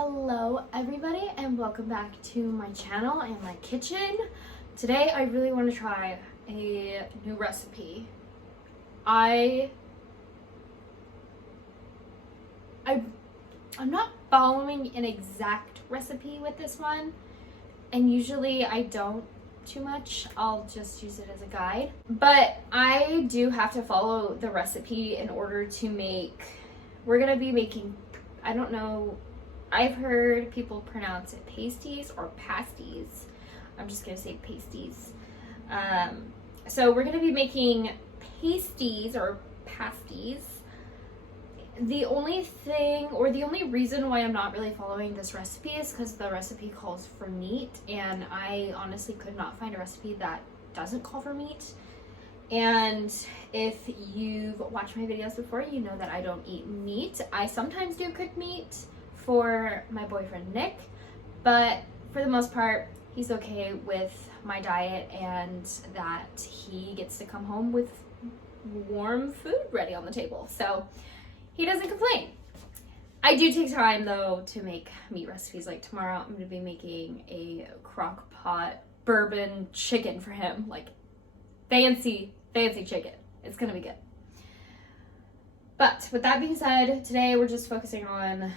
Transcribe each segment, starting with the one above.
Hello everybody and welcome back to my channel and my kitchen. Today I really want to try a new recipe. I'm not following an exact recipe with this one, and usually I don't too much. I'll just use it as a guide. But I do have to follow the recipe in order to make, we're gonna be making, I don't know, I've heard people pronounce it pasties or pasties. I'm just gonna say pasties. So we're gonna be making pasties or pasties. The only thing, or the only reason why I'm not really following this recipe is because the recipe calls for meat, and I honestly could not find a recipe that doesn't call for meat. And if you've watched my videos before, you know that I don't eat meat. I sometimes do cook meat for my boyfriend Nick, but for the most part he's okay with my diet and that he gets to come home with warm food ready on the table, so he doesn't complain. I do take time though to make meat recipes. Like tomorrow I'm going to be making a crock pot bourbon chicken for him, like fancy chicken. It's gonna be good. But with that being said, today we're just focusing on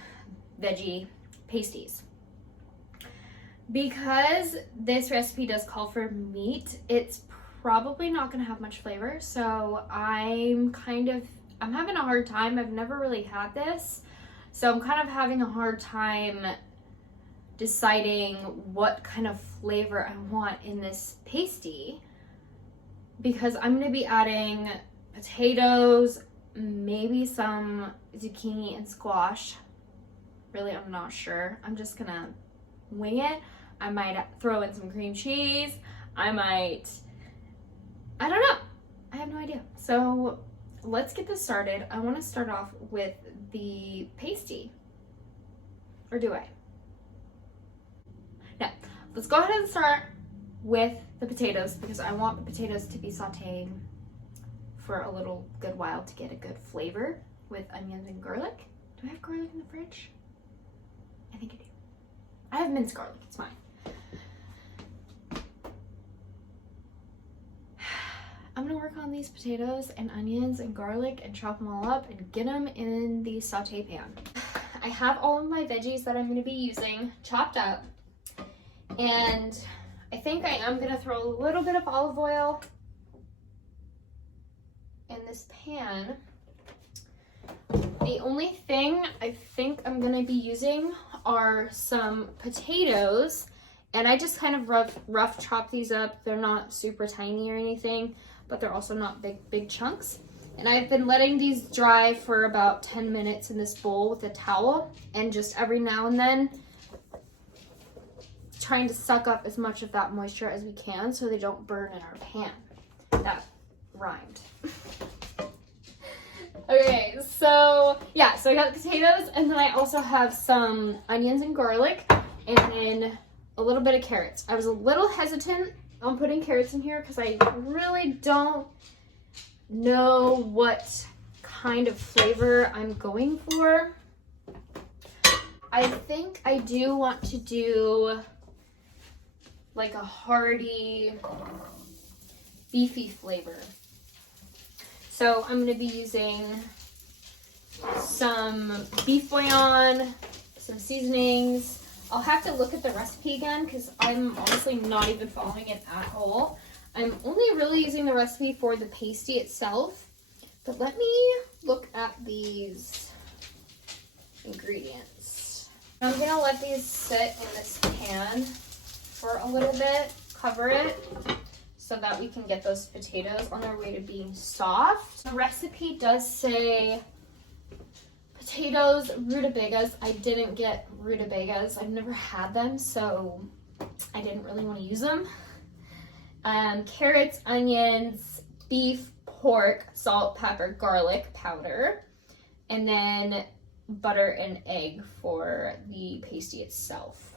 veggie pasties. Because this recipe does call for meat, it's probably not going to have much flavor, so I'm having a hard time. I've never really had this, so I'm kind of having a hard time deciding what kind of flavor I want in this pasty, because I'm going to be adding potatoes, maybe some zucchini and squash. Really, I'm not sure. I'm just gonna wing it. I might throw in some cream cheese. I don't know. I have no idea. So let's get this started. I want to start off with the pasty. Or do I? No. Let's go ahead and start with the potatoes, because I want the potatoes to be sauteing for a little good while to get a good flavor with onions and garlic. Do I have garlic in the fridge? I think I do. I have minced garlic, it's fine. I'm gonna work on these potatoes and onions and garlic and chop them all up and get them in the saute pan. I have all of my veggies that I'm gonna be using chopped up, and I think I am gonna throw a little bit of olive oil in this pan. The only thing I think I'm gonna be using are some potatoes, and I just kind of rough chop these up. They're not super tiny or anything, but they're also not big chunks. And I've been letting these dry for about 10 minutes in this bowl with a towel, and just every now and then trying to suck up as much of that moisture as we can so they don't burn in our pan. That rhymed. Okay, so yeah, so I got the potatoes, and then I also have some onions and garlic, and then a little bit of carrots. I was a little hesitant on putting carrots in here because I really don't know what kind of flavor I'm going for. I think I do want to do like a hearty, beefy flavor. So I'm going to be using some beef bouillon, some seasonings. I'll have to look at the recipe again because I'm honestly not even following it at all. I'm only really using the recipe for the pasty itself. But let me look at these ingredients. I'm going to let these sit in this pan for a little bit, cover it, so that we can get those potatoes on their way to being soft. The recipe does say potatoes, rutabagas. I didn't get rutabagas. I've never had them, so I didn't really want to use them. Carrots, onions, beef, pork, salt, pepper, garlic powder, and then butter and egg for the pasty itself.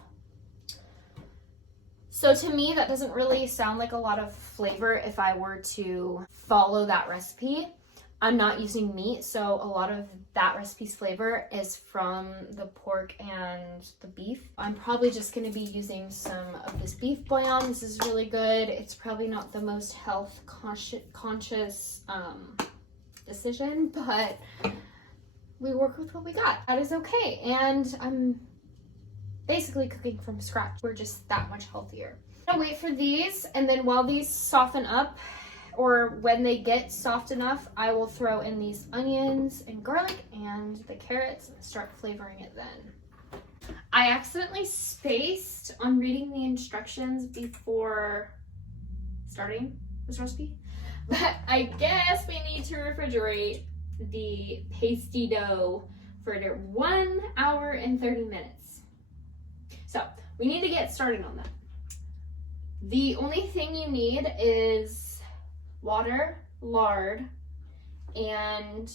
So to me, that doesn't really sound like a lot of flavor if I were to follow that recipe. I'm not using meat, so a lot of that recipe's flavor is from the pork and the beef. I'm probably just going to be using some of this beef bouillon. This is really good. It's probably not the most health conscious decision, but we work with what we got. That is okay. And I'm basically cooking from scratch. We're just that much healthier. I'm gonna wait for these, and then while these soften up, or when they get soft enough, I will throw in these onions and garlic and the carrots and start flavoring it then. I accidentally spaced on reading the instructions before starting this recipe, but I guess we need to refrigerate the pasty dough for 1 hour and 30 minutes. So we need to get started on that. The only thing you need is water, lard, and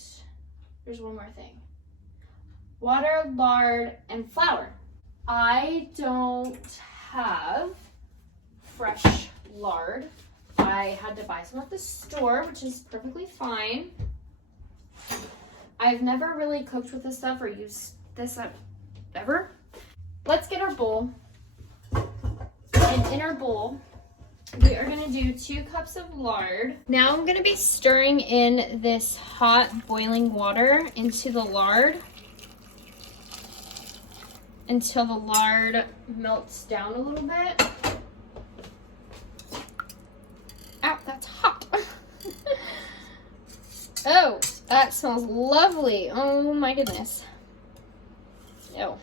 there's one more thing. Water, lard, and flour. I don't have fresh lard. I had to buy some at the store, which is perfectly fine. I've never really cooked with this stuff or used this ever. Let's get our bowl. And in our bowl, we are going to do 2 cups of lard. Now I'm going to be stirring in this hot boiling water into the lard until the lard melts down a little bit. Ow, that's hot. Oh, that smells lovely. Oh my goodness. Ew.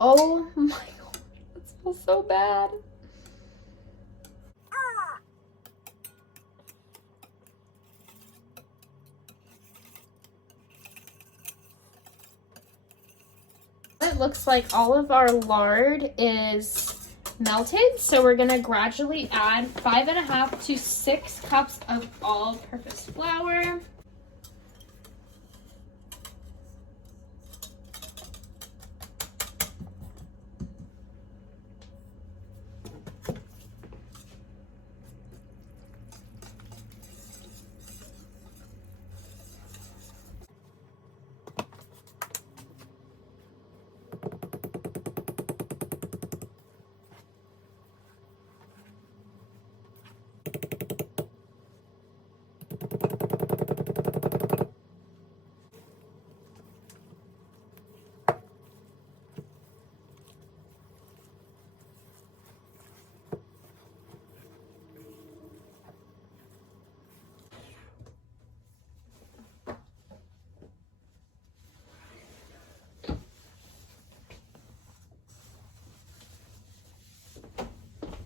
Oh my god. Smells so bad. It looks like all of our lard is melted, so we're gonna gradually add 5.5 to 6 cups of all-purpose flour.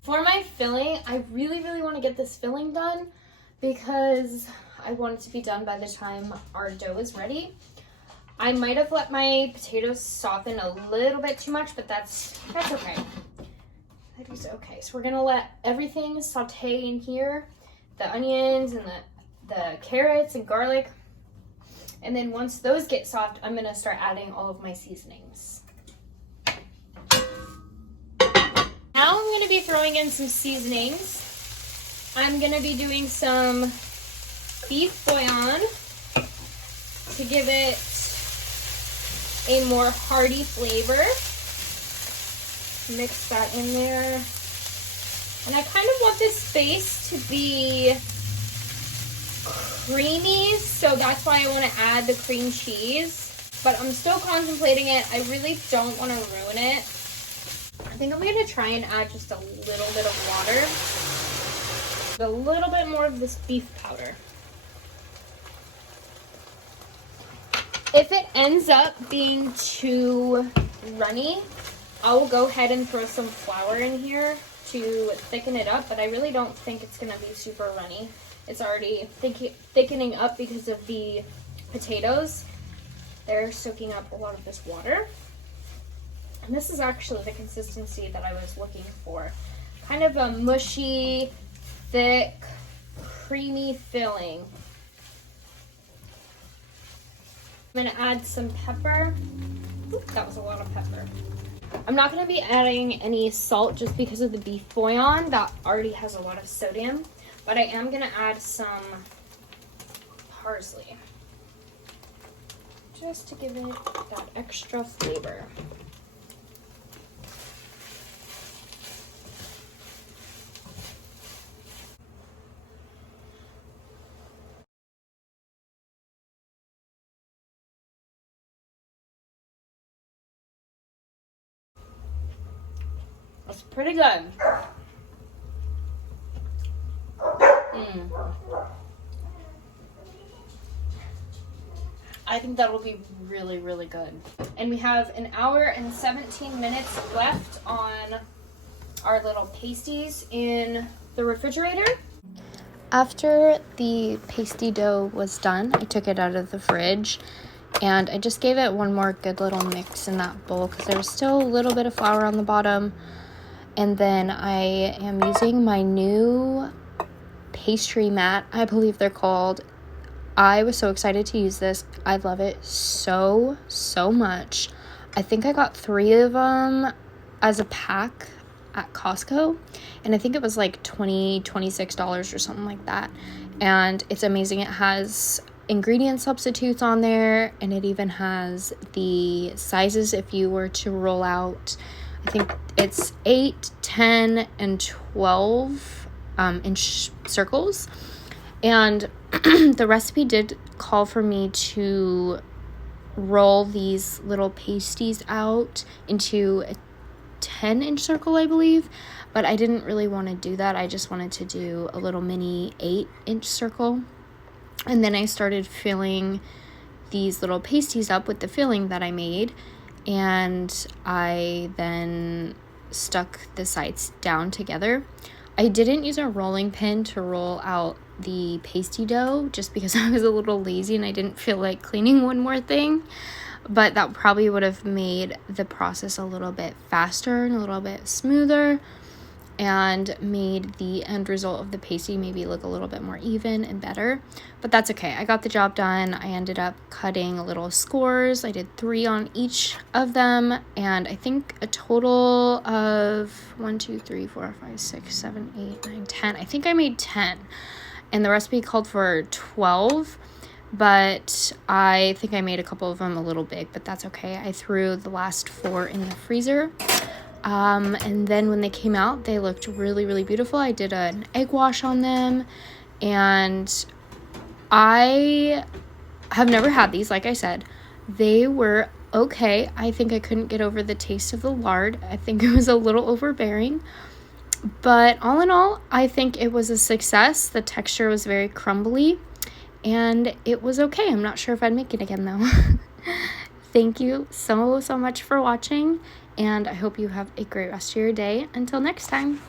For my filling, I really want to get this filling done because I want it to be done by the time our dough is ready. I might have let my potatoes soften a little bit too much, but that's okay. That is okay. So we're gonna let everything saute in here, the onions and the carrots and garlic. And then once those get soft, I'm gonna start adding all of my seasonings. Now I'm going to be throwing in some seasonings. I'm going to be doing some beef bouillon to give it a more hearty flavor. Mix that in there. And I kind of want this base to be creamy, so that's why I want to add the cream cheese. But I'm still contemplating it. I really don't want to ruin it. I think I'm going to try and add just a little bit of water. A little bit more of this beef powder. If it ends up being too runny, I will go ahead and throw some flour in here to thicken it up, but I really don't think it's going to be super runny. It's already thickening up because of the potatoes. They're soaking up a lot of this water. And this is actually the consistency that I was looking for. Kind of a mushy, thick, creamy filling. I'm gonna add some pepper. Oop, that was a lot of pepper. I'm not gonna be adding any salt just because of the beef bouillon that already has a lot of sodium, but I am gonna add some parsley, just to give it that extra flavor. That's pretty good. I think that'll be really, really good. And we have an hour and 17 minutes left on our little pasties in the refrigerator. After the pasty dough was done, I took it out of the fridge and I just gave it one more good little mix in that bowl because there was still a little bit of flour on the bottom. And then I am using my new pastry mat, I believe they're called. I was so excited to use this. I love it so much. I think I got 3 of them as a pack at Costco, and I think it was like $26 or something like that. And it's amazing. It has ingredient substitutes on there, and it even has the sizes if you were to roll out. I think it's 8, 10, and 12 inch circles. And the recipe did call for me to roll these little pasties out into a 10-inch circle, I believe. But I didn't really want to do that. I just wanted to do a little mini 8-inch circle. And then I started filling these little pasties up with the filling that I made. And I then stuck the sides down together. I didn't use a rolling pin to roll out the pasty dough just because I was a little lazy and I didn't feel like cleaning one more thing. But that probably would have made the process a little bit faster and a little bit smoother and made the end result of the pasty maybe look a little bit more even and better. But that's okay. I got the job done. I ended up cutting little scores. I did 3 on each of them, and I think a total of 1, 2, 3, 4, 5, 6, 7, 8, 9, 10. I think I made 10, and the recipe called for 12, but I think I made a couple of them a little big, but that's okay. I threw the last 4 in the freezer. And then when they came out, they looked really beautiful. I did an egg wash on them, and I have never had these. Like I said, they were okay. I think I couldn't get over the taste of the lard. I think it was a little overbearing, but all in all, I think it was a success. The texture was very crumbly, and it was okay. I'm not sure if I'd make it again though. Thank you so much for watching, and I hope you have a great rest of your day. Until next time.